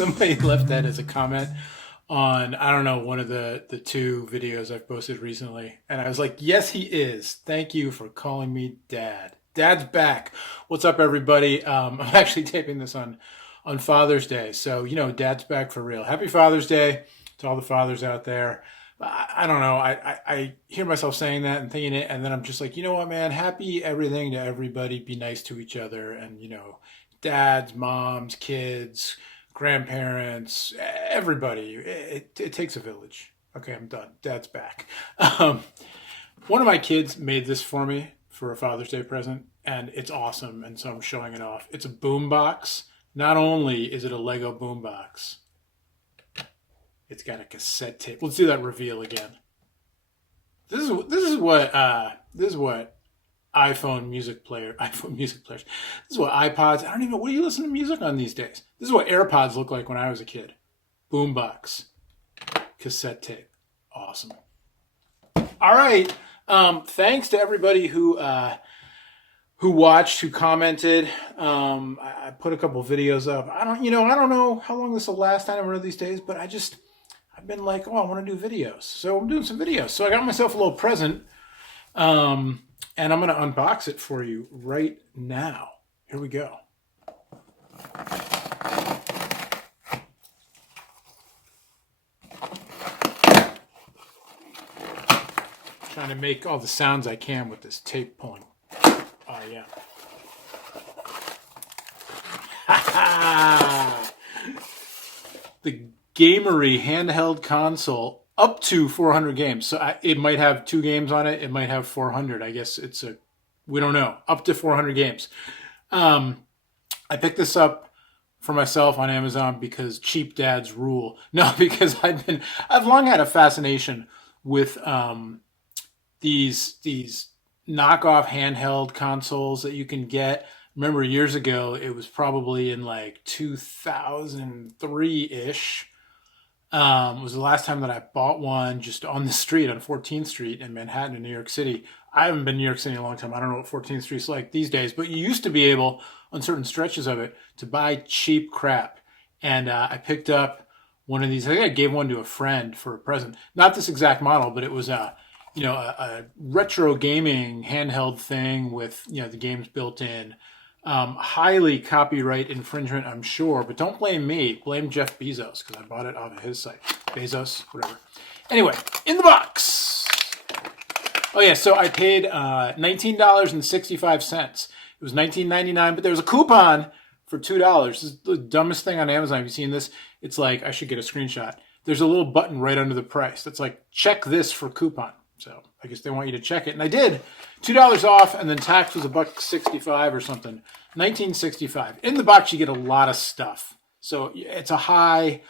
Somebody left that as a comment on, I don't know, one of the two videos I've posted recently. And I was like, yes, he is. Thank you for calling me Dad. Dad's back. What's up, everybody? I'm actually taping this on Father's Day. So, Dad's back for real. Happy Father's Day to all the fathers out there. I don't know. I hear myself saying that and thinking it, and then I'm just like, you know what, man? Happy everything to everybody. Be nice to each other. And, dads, moms, kids, grandparents, everybody. It takes a village. Okay, I'm done. Dad's back. Um, One of my kids made this for me for a Father's Day present, and it's awesome. And so I'm showing it off. It's a boombox. Not only is it a Lego boombox, it's got a cassette tape. Let's do that reveal again. This is what iPhone music players. This is what iPods. I don't even know, what do you listen to music on these days? This is what AirPods look like when I was a kid. Boombox, cassette tape, awesome. All right. Thanks to everybody who watched, who commented. I put a couple videos up. I don't know how long this will last. I never know these days, but I've been like, oh, I want to do videos, so I'm doing some videos. So I got myself a little present, and I'm going to unbox it for you right now. Here we go. Trying to make all the sounds I can with this tape pulling. Oh, yeah. The Gamory handheld console, up to 400 games. So it might have 2 games on it. It might have 400. I guess we don't know. Up to 400 games. I picked this up for myself on Amazon because cheap dads rule. No, because I've long had a fascination with these knockoff handheld consoles that you can get. Remember years ago, it was probably in like 2003-ish. Was the last time that I bought one just on the street on 14th Street in Manhattan in New York City. I haven't been in New York City in a long time. I don't know what 14th Street's like these days, but you used to be able, on certain stretches of it, to buy cheap crap. And I picked up one of these. I think I gave one to a friend for a present. Not this exact model, but it was a retro gaming handheld thing with, the games built in. Highly copyright infringement, I'm sure, but don't blame me. Blame Jeff Bezos, because I bought it off of his site. Bezos, whatever. Anyway, in the box. Oh yeah, so I paid $19.65. It was $19.99, but there was a coupon for $2. This is the dumbest thing on Amazon. Have you seen this? It's like, I should get a screenshot. There's a little button right under the price that's like, check this for coupon. So I guess they want you to check it. And I did. $2 off, and then tax was $1.65 or something. $19.65. In the box, you get a lot of stuff. So it's a high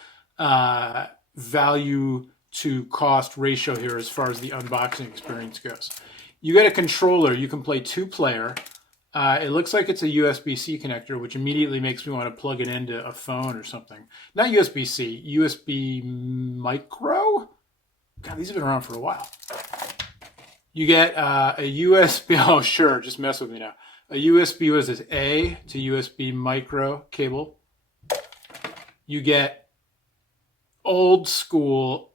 value to cost ratio here as far as the unboxing experience goes. You get a controller. You can play 2-player. It looks like it's a USB-C connector, which immediately makes me want to plug it into a phone or something. Not USB-C, USB micro? God, these have been around for a while. You get a USB, oh sure, just mess with me now. A USB, what is this, A to USB micro cable. You get old school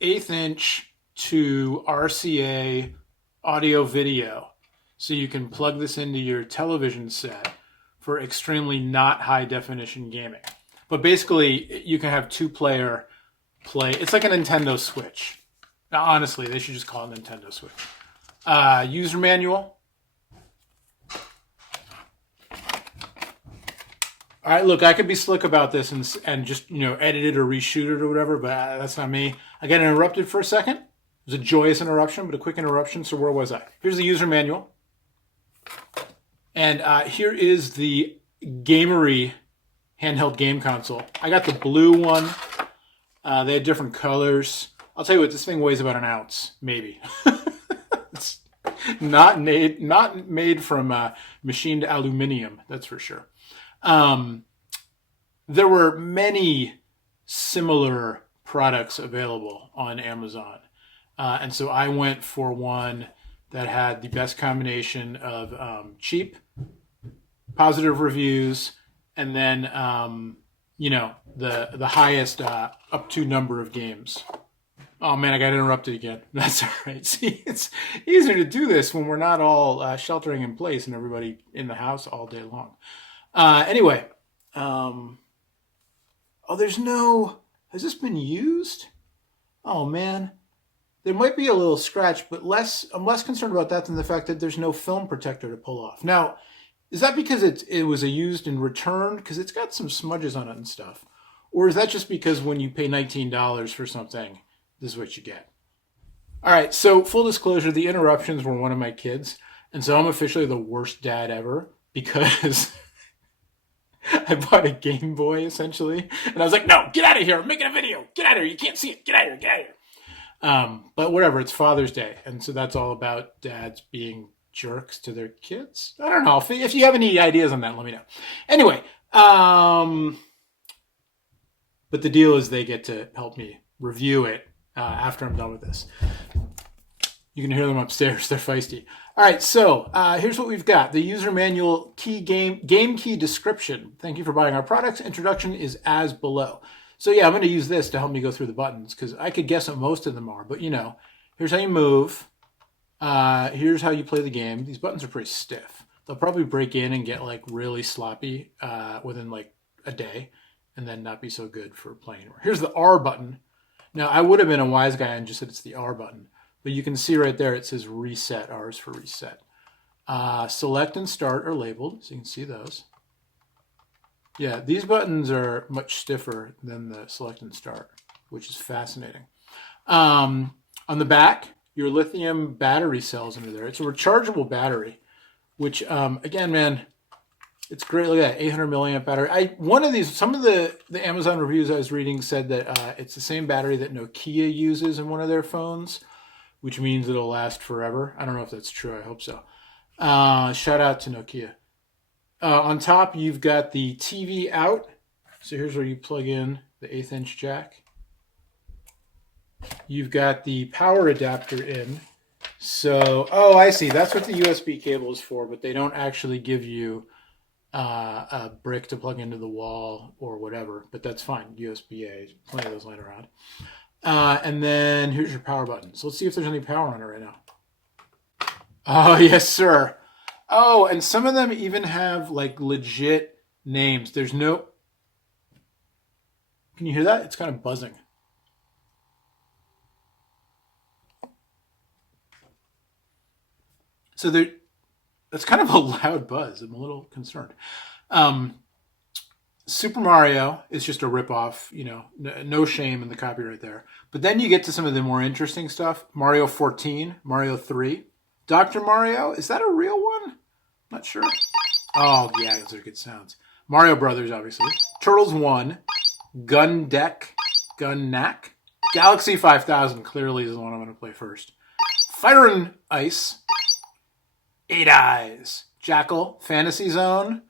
1/8 inch to RCA audio video. So you can plug this into your television set for extremely not high definition gaming. But basically, you can have 2-player play. It's like a Nintendo Switch. Now, honestly, they should just call it Nintendo Switch. User manual. All right, look, I could be slick about this and just, edit it or reshoot it or whatever, but that's not me. I got interrupted for a second. It was a joyous interruption, but a quick interruption, so where was I? Here's the user manual. And here is the Gamory handheld game console. I got the blue one. They had different colors. I'll tell you what, this thing weighs about an ounce, maybe. It's not made from machined aluminum, that's for sure. There were many similar products available on Amazon. And so I went for one that had the best combination of cheap, positive reviews, and then you know, the highest up to number of games. Oh man, I got interrupted again. That's all right. See, it's easier to do this when we're not all sheltering in place and everybody in the house all day long. Anyway, oh, there's no. Has this been used? Oh man, there might be a little scratch, but I'm less concerned about that than the fact that there's no film protector to pull off. Now, is that because it was a used and returned? Because it's got some smudges on it and stuff, or is that just because when you pay $19 for something, this is what you get? All right. So full disclosure, the interruptions were one of my kids, and so I'm officially the worst dad ever because. I bought a Game Boy essentially, and I was like, "No, get out of here! I'm making a video. Get out of here! You can't see it. Get out of here! Get out of here!" But whatever. It's Father's Day, and so that's all about dads being jerks to their kids. I don't know if you have any ideas on that. Let me know. Anyway, but the deal is they get to help me review it after I'm done with this. You can hear them upstairs. They're feisty. All right, so here's what we've got. The user manual game key description. Thank you for buying our products. Introduction is as below. So yeah, I'm going to use this to help me go through the buttons because I could guess what most of them are. But you know, here's how you move. Here's how you play the game. These buttons are pretty stiff. They'll probably break in and get like really sloppy within like a day and then not be so good for playing. Here's the R button. Now, I would have been a wise guy and just said it's the R button. But you can see right there, it says reset. R is for reset. Select and start are labeled, so you can see those. Yeah, these buttons are much stiffer than the select and start, which is fascinating. On the back, your lithium battery cells under there. It's a rechargeable battery, which, again, man, it's great. Look at that, 800 milliamp battery. Some of the Amazon reviews I was reading said that it's the same battery that Nokia uses in one of their phones, which means it'll last forever. I don't know if that's true. I hope so. Shout out to Nokia. On top, you've got the TV out. So here's where you plug in the 1/8 inch jack. You've got the power adapter in. So, oh, I see. That's what the USB cable is for, but they don't actually give you a brick to plug into the wall or whatever, but that's fine. USB-A, plenty of those laying around. And then here's your power button. So let's see if there's any power on it right now. Oh, yes, sir. Oh, and some of them even have like legit names. There's no... Can you hear that? It's kind of buzzing. So that's kind of a loud buzz. I'm a little concerned. Super Mario is just a ripoff, you know, no shame in the copyright there. But then you get to some of the more interesting stuff. Mario 14, Mario 3. Dr. Mario, is that a real one? Not sure. Oh, yeah, those are good sounds. Mario Brothers, obviously. Turtles 1. Gun Deck. Gun Knack. Galaxy 5000 clearly is the one I'm going to play first. Fire and Ice. 8 Eyes. Jackal. Fantasy Zone.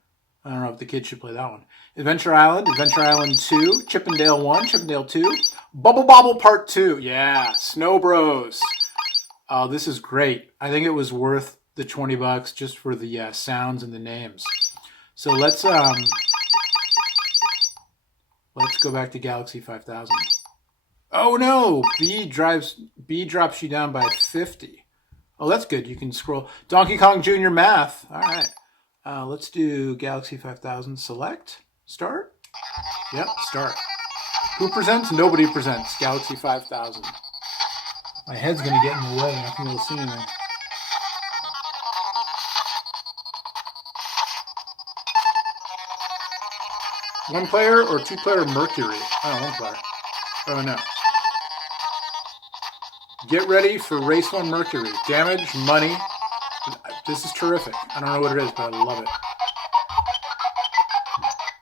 I don't know if the kids should play that one. Adventure Island, Adventure Island 2, Chippendale 1, Chippendale 2, Bubble Bobble Part 2. Yeah, Snow Bros. Oh, this is great. I think it was worth the $20 just for the sounds and the names. So let's go back to Galaxy 5000. Oh no, B drops you down by 50. Oh, that's good. You can scroll. Donkey Kong Jr. Math. All right. Let's do Galaxy 5000. Select. Start. Yep, start. Who presents? Nobody presents. Galaxy 5000. My head's going to get in the way. I'm not going to be able to see anything. One player or two player Mercury? Oh, one player. Oh, no. Get ready for Race 1 Mercury. Damage, money. This is terrific. I don't know what it is, but I love it.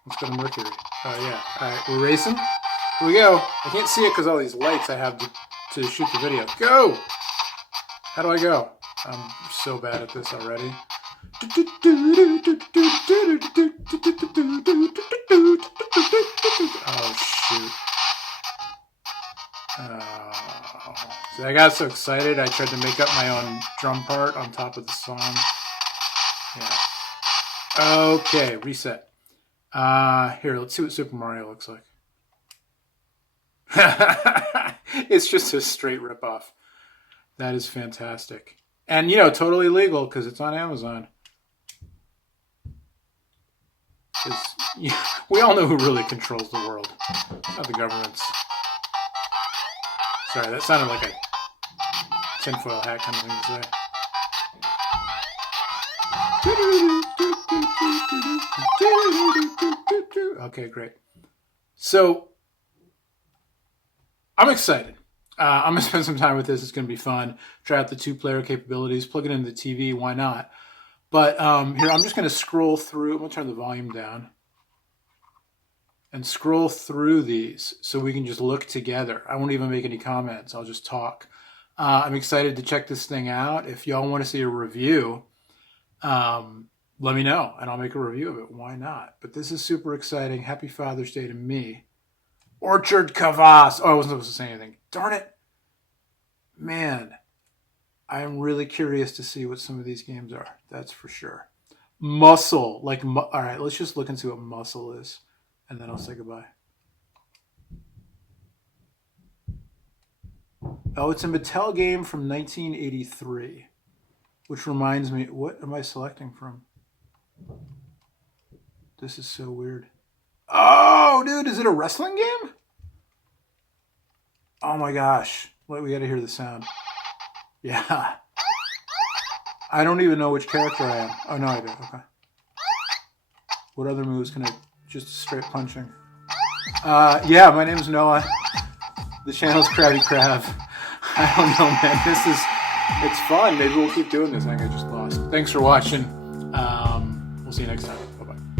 Let's go to Mercury. Oh, yeah. All right, we're racing. Here we go. I can't see it because all these lights I have to shoot the video. Go! How do I go? I'm so bad at this already. Oh, shoot. See, I got so excited I tried to make up my own drum part on top of the song. Yeah. Okay, reset. Here, let's see what Super Mario looks like. It's just a straight ripoff. That is fantastic. And, totally legal because it's on Amazon. We all know who really controls the world. It's not the governments. Sorry, that sounded like a tinfoil hat kind of thing to say. Okay, great. So, I'm excited. I'm going to spend some time with this. It's going to be fun. Try out the 2-player capabilities. Plug it into the TV. Why not? But here, I'm just going to scroll through. I'm going to turn the volume down. And scroll through these so we can just look together. I won't even make any comments. I'll just talk. I'm excited to check this thing out. If y'all want to see a review, let me know, and I'll make a review of it. Why not? But this is super exciting. Happy Father's Day to me. Orchard Kvass. Oh, I wasn't supposed to say anything. Darn it. Man, I am really curious to see what some of these games are. That's for sure. Muscle. All right, let's just look and see what Muscle is. And then I'll say goodbye. Oh, it's a Mattel game from 1983. Which reminds me, what am I selecting from? This is so weird. Oh, dude, is it a wrestling game? Oh my gosh. Wait, we gotta hear the sound. Yeah. I don't even know which character I am. Oh, no, I do. Okay. What other moves can I... Just straight punching. Yeah, my name's Noah. The channel's Krabby Crab. I don't know, man. It's fun. Maybe we'll keep doing this. I think I just lost. Thanks for watching. We'll see you next time. Bye-bye.